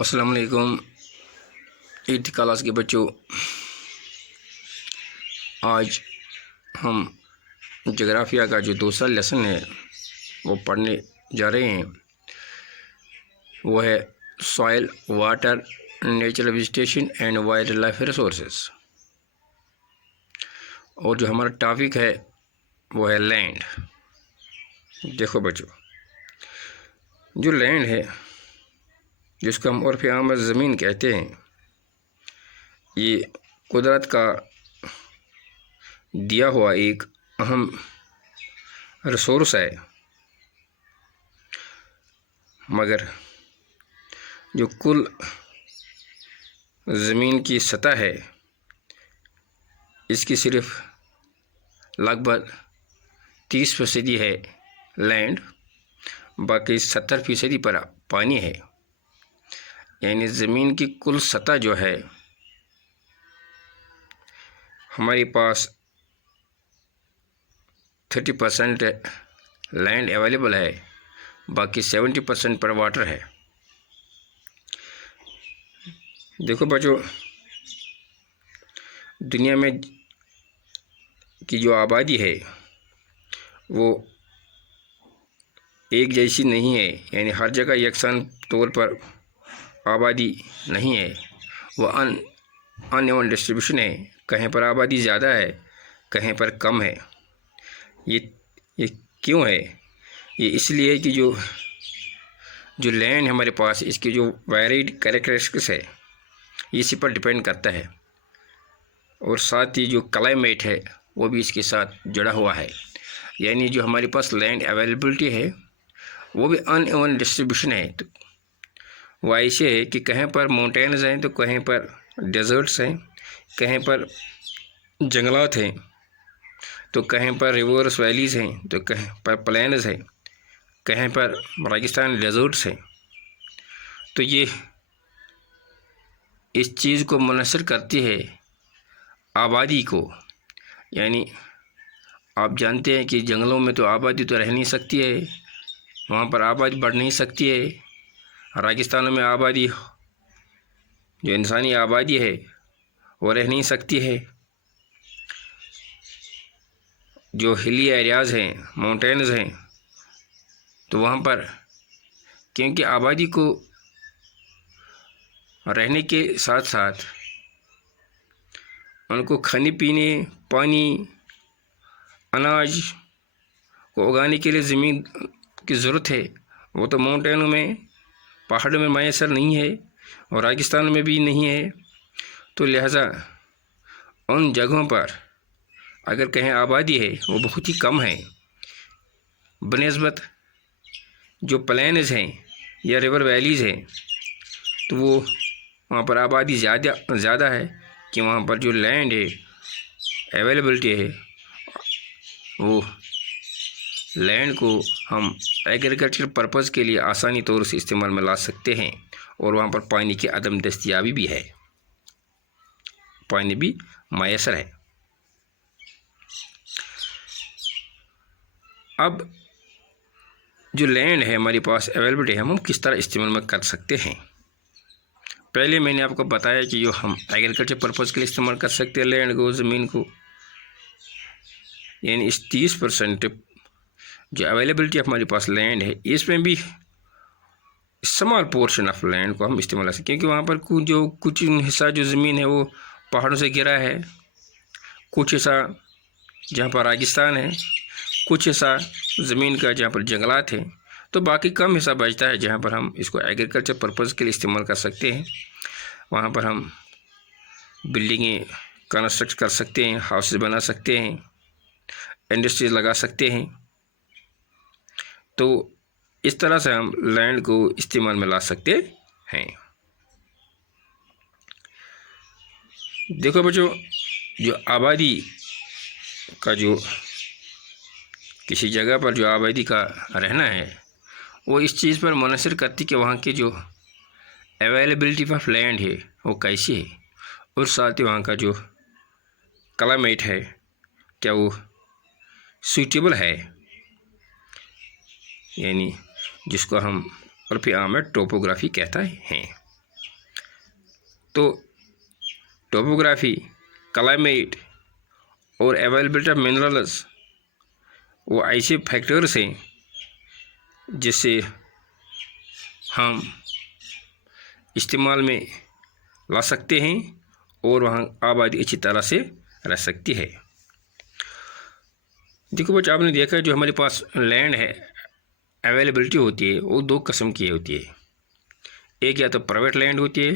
अस्सलाम वालेकुम 8th class के बच्चों, आज हम जोग्राफिया का जो दूसरा लेसन है वो पढ़ने जा रहे हैं। वो है soil, water, natural vegetation and wild life resources. और जो हमारा टॉपिक है वो है लैंड। देखो बच्चों, जो लैंड है जिसको हम उर्फ़ आम में ज़मीन कहते हैं, ये कुदरत का दिया हुआ एक अहम रिसोर्स है। मगर जो कुल ज़मीन की सतह है, इसकी सिर्फ लगभग 30% है लैंड, बाकी 70% पर पानी है। यानी ज़मीन की कुल सतह जो है, हमारे पास 30% लैंड अवेलेबल है, बाकी 70% पर वाटर है। देखो बच्चों, दुनिया में की जो आबादी है वो एक जैसी नहीं है। यानी हर जगह यकसान तौर पर आबादी नहीं है, वो अनइवन डिस्ट्रीब्यूशन है। कहीं पर आबादी ज़्यादा है, कहीं पर कम है। ये क्यों है? ये इसलिए कि जो लैंड हमारे पास, इसकी जो वेरिड कैरेक्टरिस्टिक्स है, इसी पर डिपेंड करता है। और साथ ही जो क्लाइमेट है वो भी इसके साथ जुड़ा हुआ है। यानी जो हमारे पास लैंड अवेलेबिलिटी है वो भी अनइवन डिस्ट्रीब्यूशन है। तो वो ऐसे है कि कहीं पर माउंटेन्स हैं तो कहीं पर डेजर्ट्स हैं, कहीं पर जंगलात हैं तो कहीं पर रिवर्स वैलीज़ हैं, तो कहीं पर प्लेन्स हैं, कहीं पर रेगिस्तान डेजर्ट्स हैं। तो ये इस चीज़ को मुनसर करती है आबादी को। यानी आप जानते हैं कि जंगलों में तो आबादी तो रह नहीं सकती है, वहाँ पर आबादी बढ़ नहीं सकती है। रेगिस्तानों में आबादी, जो इंसानी आबादी है, वो रह नहीं सकती है। जो हिली एरियाज़ हैं, माउंटेन्स हैं, तो वहाँ पर क्योंकि आबादी को रहने के साथ साथ उनको खाने पीने, पानी, अनाज को उगाने के लिए ज़मीन की ज़रूरत है। वो तो माउंटेनों में, पहाड़ों में मैसर नहीं है और रेगिस्तान में भी नहीं है। तो लिहाजा उन जगहों पर अगर कहीं आबादी है वो बहुत ही कम है बनिस्बत जो प्लेन्स हैं या रिवर वैलीज़ हैं। तो वो वहाँ पर आबादी ज़्यादा है कि वहाँ पर जो लैंड है, अवेलेबिलिटी है, वो लैंड को हम एग्रीकल्चर पर्पज़ के लिए आसानी तौर से इस्तेमाल में ला सकते हैं। और वहाँ पर पानी की अदम दस्तयाबी भी है, पानी भी मैसर है। अब जो लैंड है हमारे पास अवेलेबिलिटी है, हम किस तरह इस्तेमाल में कर सकते हैं। पहले मैंने आपको बताया कि जो हम एग्रीकल्चर पर्पज़ के लिए इस्तेमाल कर सकते हैं लैंड को, ज़मीन को। यानी इस 30% जो अवेलेबिलिटी हमारे पास लैंड है, इसमें भी स्मॉल पोर्शन ऑफ लैंड को हम इस्तेमाल कर सकते हैं। क्योंकि वहाँ पर कुछ हिस्सा जो ज़मीन है वो पहाड़ों से घिरा है, कुछ हिस्सा जहाँ पर रेगिस्तान है, कुछ हिस्सा ज़मीन का जहाँ पर जंगलात हैं। तो बाकी कम हिस्सा बचता है जहाँ पर हम इसको एग्रीकल्चर पर्पज़ के लिए इस्तेमाल कर सकते हैं। वहाँ पर हम बिल्डिंगें कंस्ट्रक्ट कर सकते हैं, हाउसेस बना सकते हैं, इंडस्ट्रीज लगा सकते हैं। तो इस तरह से हम लैंड को इस्तेमाल में ला सकते हैं। देखो बच्चों, जो आबादी का, जो किसी जगह पर जो आबादी का रहना है, वो इस चीज़ पर मुनसर करती कि वहाँ की जो अवेलेबिलिटी ऑफ लैंड है वो कैसी है, और साथ ही वहाँ का जो क्लाइमेट है क्या वो सूटेबल है। यानी जिसको हम उर्फ़ आम में टोपोग्राफी कहता है। तो टोपोग्राफी, क्लाइमेट और अवेलेबिलिटी ऑफ मिनरल्स वो ऐसे फैक्टर्स हैं जिससे हम इस्तेमाल में ला सकते हैं और वहाँ आबादी अच्छी तरह से रह सकती है। देखो बच्चों, आपने देखा जो हमारे पास लैंड है, अवेलेबिलिटी होती है वो दो किस्म की होती है। एक या तो प्राइवेट लैंड होती है,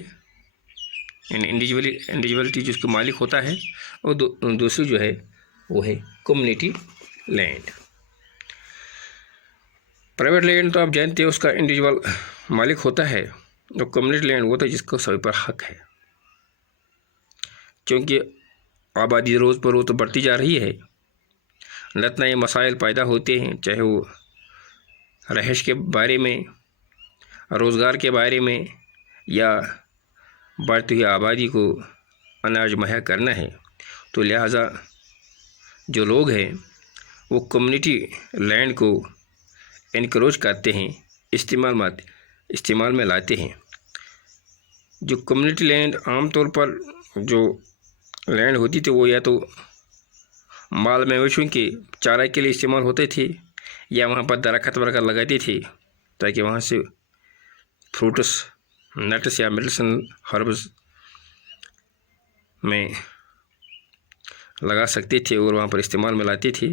यानी इंडिविजुअलिटी जिसको मालिक होता है, और दूसरी जो है वो है कम्युनिटी लैंड। प्राइवेट लैंड तो आप जानते हैं उसका इंडिविजुअल मालिक होता है, और कम्युनिटी लैंड वो होता है जिसको सभी पर हक है। क्योंकि आबादी रोज़ पर रोज़ तो बढ़ती जा रही है, नत नए मसाइल पैदा होते हैं, चाहे वो रहायश के बारे में, रोज़गार के बारे में, या बढ़ती हुई आबादी को अनाज मुहैया करना है। तो लिहाजा जो लोग हैं वो कम्युनिटी लैंड को इनकरेज करते हैं, इस्तेमाल में लाते हैं। जो कम्युनिटी लैंड आमतौर पर जो लैंड होती थी वो या तो माल मवेशियों के चारा के लिए इस्तेमाल होते थे, या वहाँ पर दरख्त वगैरह लगाते थे ताकि वहाँ से फ्रूट्स, नट्स या मेडिसिनल हर्ब्स में लगा सकते थे और वहाँ पर इस्तेमाल में लाते थे।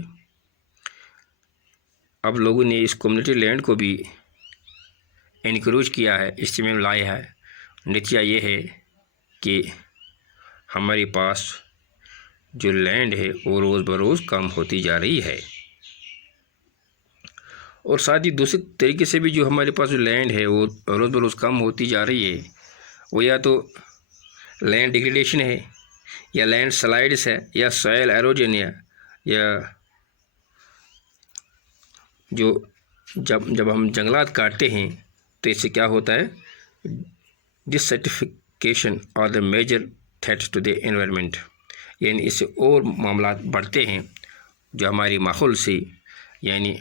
अब लोगों ने इस कम्युनिटी लैंड को भी इनकरेज किया है, इस्तेमाल में लाया है। नतीजा ये है कि हमारे पास जो लैंड है वो रोज़ बरोज़ कम होती जा रही है। और साथ ही दूसरे तरीके से भी जो हमारे पास जो लैंड है वो रोज़ बरोज़ कम होती जा रही है, वो या तो लैंड डिग्रेडेशन है, या लैंड स्लाइड्स है, या सॉइल एरोजन है, या जो जब हम जंगलात काटते हैं तो इससे क्या होता है, डिसर्टिफिकेशन और the major threat to the environment, यानी इससे और मामला बढ़ते हैं जो हमारी माहौल से, यानी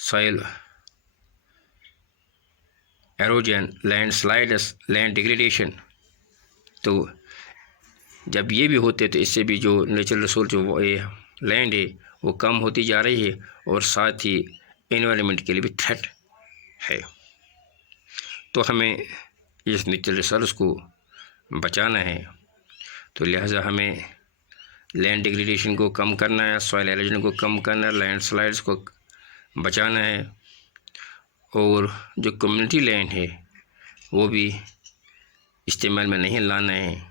soil halogen, land slides, land degradation. तो जब ये भी होते तो इससे भी जो नेचुरल रिसोर्स जो लैंड है वो कम होती जा रही है, और साथ ही एनवायरनमेंट के लिए भी थ्रेट है। तो हमें इस नेचुरल रिसोर्स को बचाना है, तो लिहाजा हमें लैंड डिग्रेडेशन को कम करना है, सॉइल एरोजन को कम करना है, लैंड स्लाइड्स को बचाना है, और जो कम्युनिटी लैंड है वो भी इस्तेमाल में नहीं लाना है।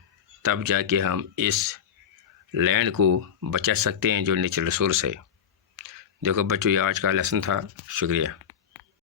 तब जाके हम इस लैंड को बचा सकते हैं जो नेचुरल रिसोर्स है। देखो बच्चों, ये आज का लेसन था। शुक्रिया।